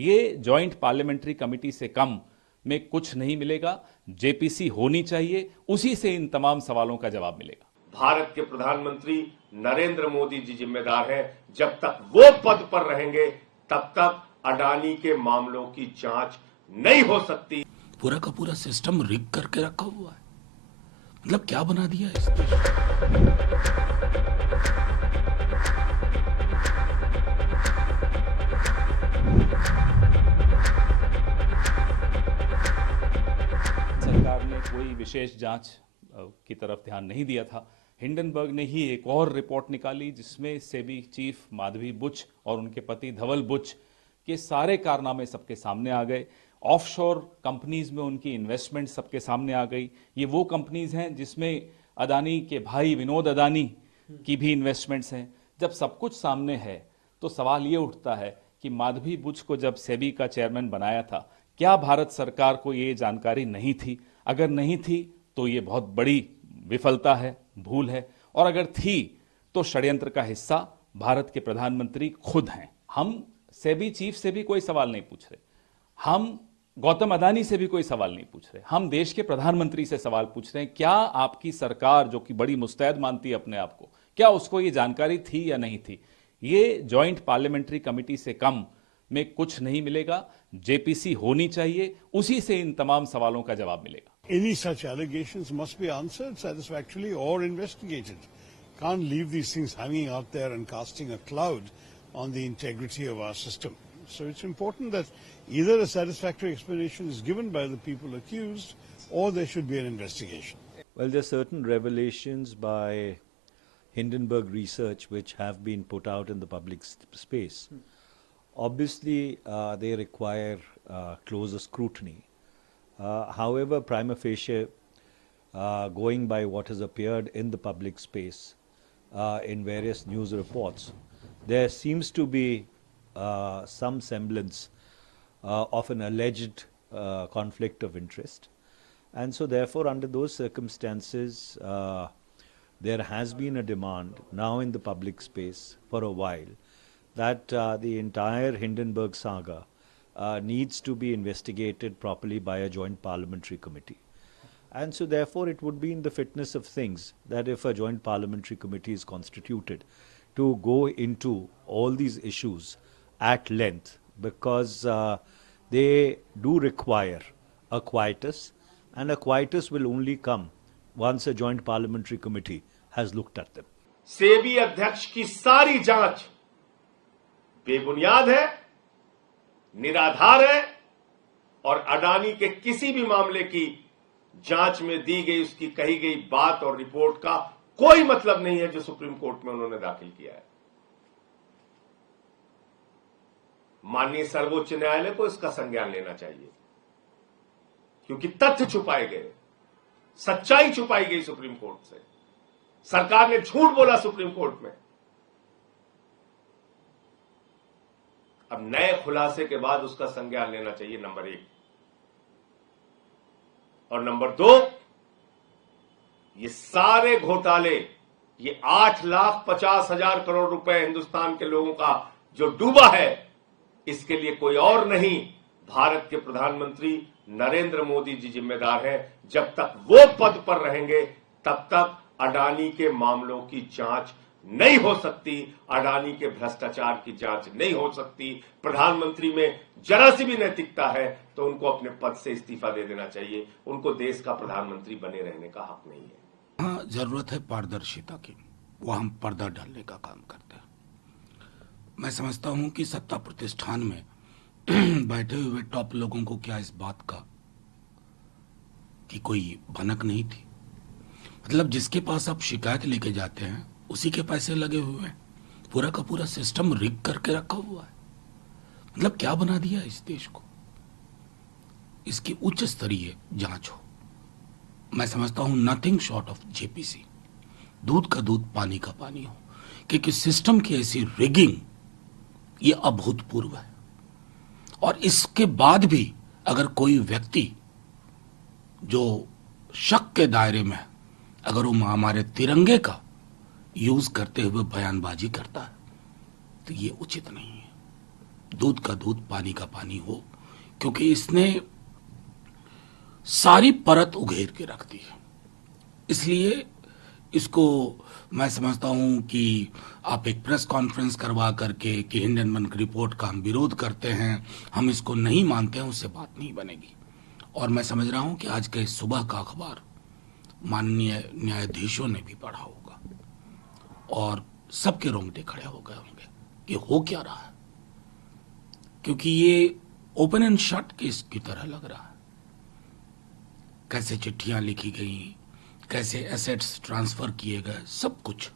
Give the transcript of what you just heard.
ये joint parliamentary committee से कम में कुछ नहीं मिलेगा। जेपीसी होनी चाहिए, उसी से इन तमाम सवालों का जवाब मिलेगा। भारत के प्रधानमंत्री नरेंद्र मोदी जी जिम्मेदार हैं। जब तक वो पद पर रहेंगे तब तक अडानी के मामलों की जांच नहीं हो सकती। पूरा का पूरा सिस्टम रिग करके रखा हुआ है। मतलब क्या बना दिया है इस देश में? सरकार ने कोई विशेष जांच की तरफ ध्यान नहीं दिया था। हिंडनबर्ग ने ही एक और रिपोर्ट निकाली जिसमें सेबी चीफ माधवी बुच और उनके पति धवल बुच के सारे कारनामे सबके सामने आ गए। ऑफशोर कंपनीज में उनकी इन्वेस्टमेंट सबके सामने आ गई। ये वो कंपनीज हैं जिसमें अदानी के भाई विनोद अदानी की भी इन्वेस्टमेंट्स हैं। जब सब कुछ सामने है तो सवाल ये उठता है कि माधवी बुच को जब सेबी का चेयरमैन बनाया था, क्या भारत सरकार को ये जानकारी नहीं थी? अगर नहीं थी तो ये बहुत बड़ी विफलता है, भूल है, और अगर थी तो षड्यंत्र का हिस्सा भारत के प्रधानमंत्री खुद हैं। हम सेबी चीफ से भी कोई सवाल नहीं पूछ रहे, हम गौतम अदानी से भी कोई सवाल नहीं पूछ रहे, हम देश के प्रधानमंत्री से सवाल पूछ रहे हैं। क्या आपकी सरकार, जो कि बड़ी मुस्तैद मानती है अपने आप को, क्या उसको ये जानकारी थी या नहीं थी? ये जॉइंट पार्लियामेंट्री कमेटी से कम में कुछ नहीं मिलेगा। जेपीसी होनी चाहिए, उसी से इन तमाम सवालों का जवाब मिलेगा। Any such allegations must be answered satisfactorily or investigated. Can't leave these things hanging out there and casting a cloud on the integrity of our system. So it's important that either a satisfactory explanation is given by the people accused or there should be an investigation. Well, there are certain revelations by Hindenburg Research which have been put out in the public space. Obviously, they require closer scrutiny. However, prima facie, going by what has appeared in the public space in various news reports, there seems to be some semblance of an alleged conflict of interest. And so therefore, under those circumstances, there has been a demand now in the public space for a while that the entire Hindenburg saga needs to be investigated properly by a joint parliamentary committee. And so therefore it would be in the fitness of things that if a joint parliamentary committee is constituted to go into all these issues at length, because they do require a quietus, and a quietus will only come once a joint parliamentary committee has looked at them. SEBI अध्यक्ष की सारी जांच बेबुनियाद है, निराधार है, और अडानी के किसी भी मामले की जांच में दी गई, उसकी कही गई बात और रिपोर्ट का कोई मतलब नहीं है जो सुप्रीम कोर्ट में उन्होंने दाखिल किया है। माननीय सर्वोच्च न्यायालय को इसका संज्ञान लेना चाहिए, क्योंकि तथ्य छुपाए गए, सच्चाई छुपाई गई सुप्रीम कोर्ट से। सरकार ने झूठ बोला सुप्रीम कोर्ट में। अब नए खुलासे के बाद उसका संज्ञान लेना चाहिए, नंबर 1। और नंबर 2, ये सारे घोटाले, ये 8,50,000 करोड़ रुपए हिंदुस्तान के लोगों का जो डूबा है, इसके लिए कोई और नहीं, भारत के प्रधानमंत्री नरेंद्र मोदी जी जिम्मेदार हैं। जब तक वो पद पर रहेंगे तब तक अडानी के मामलों की जांच नहीं हो सकती, अडानी के भ्रष्टाचार की जांच नहीं हो सकती। प्रधानमंत्री में जरा सी भी नैतिकता है तो उनको अपने पद से इस्तीफा दे देना चाहिए। उनको देश का प्रधानमंत्री बने रहने का हक नहीं है। हाँ, जरूरत है पारदर्शिता की, वो हम पर्दा डालने का काम करते हैं। मैं समझता हूं कि सत्ता प्रतिष्ठान में बैठे हुए टॉप लोगों को क्या इस बात का कि कोई भनक नहीं थी? मतलब जिसके पास आप शिकायत लेके जाते हैं उसी के पैसे लगे हुए हैं। पूरा का पूरा सिस्टम रिग करके रखा हुआ है। मतलब क्या बना दिया इस देश को? इसकी उच्च स्तरीय जांच हो। मैं समझता हूं नथिंग शॉर्ट ऑफ जेपीसी, दूध का दूध पानी का पानी हो, क्योंकि सिस्टम की ऐसी रिगिंग ये अभूतपूर्व है। और इसके बाद भी अगर कोई व्यक्ति जो शक के दायरे में, अगर वो हमारे तिरंगे का यूज करते हुए बयानबाजी करता है तो ये उचित नहीं है। दूध का दूध पानी का पानी हो, क्योंकि इसने सारी परत उघेर के रख दी है। इसलिए इसको मैं समझता हूं कि आप एक प्रेस कॉन्फ्रेंस करवा करके कि हिंडनबर्ग रिपोर्ट का हम विरोध करते हैं, हम इसको नहीं मानते हैं, उससे बात नहीं बनेगी। और मैं समझ रहा हूं कि आज के सुबह का अखबार माननीय न्यायाधीशों ने भी पढ़ा होगा और सबके रोंगटे खड़े हो गए होंगे कि हो क्या रहा है, क्योंकि ये ओपन एंड शट केस की तरह लग रहा है। कैसे चिट्ठियां लिखी गई, कैसे एसेट्स ट्रांसफर किए गए, सब कुछ